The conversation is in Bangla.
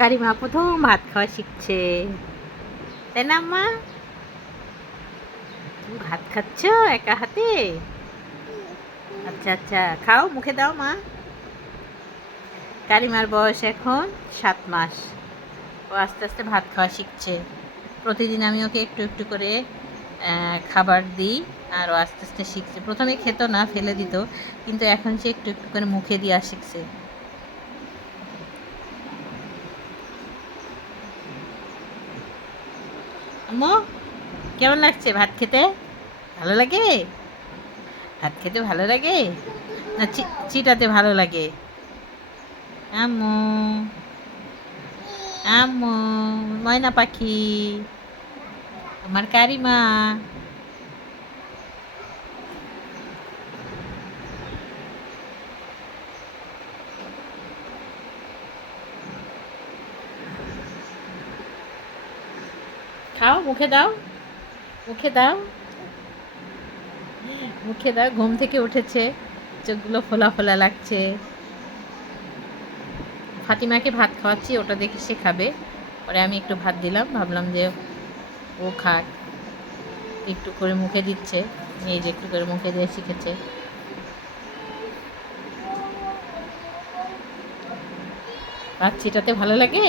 কারিমা প্রথম ভাত খাওয়া শিখছে, তাই না মা? তুমি ভাত খাচ্ছ একা হাতে? আচ্ছা আচ্ছা, খাও, মুখে দাও মা। কারিমার বয়স এখন 7 মাস। ও আস্তে আস্তে ভাত খাওয়া শিখছে। প্রতিদিন আমি ওকে একটু একটু করে খাবার দিই, আর ও আস্তে আস্তে শিখছে। প্রথমে খেত না, ফেলে দিত, কিন্তু এখন সে একটু একটু করে মুখে দেওয়া শিখছে। আম্মু, কেমন লাগছে ভাত খেতে? ভালো লাগে? ভাত খেতে ভালো লাগে না চিটাতে ভালো লাগে? আম্মু, আম্মু, ময়না পাখি, আমার কারিমা। খাও, মুখে দাও, মুখে দাও, মুখে দাও। ঘুম থেকে উঠেছে, চোখগুলো ফোলা ফোলা লাগছে। ফাতিমাকে ভাত খাওয়াচ্ছি, ওটা দেখে সে খাবে। পরে আমি একটু ভাত দিলাম, ভাবলাম যে ও খাক। একটু করে মুখে দিচ্ছে, এই যে একটু করে মুখে দিয়ে শিখেছে। ভাত ছিটাতে ভালো লাগে?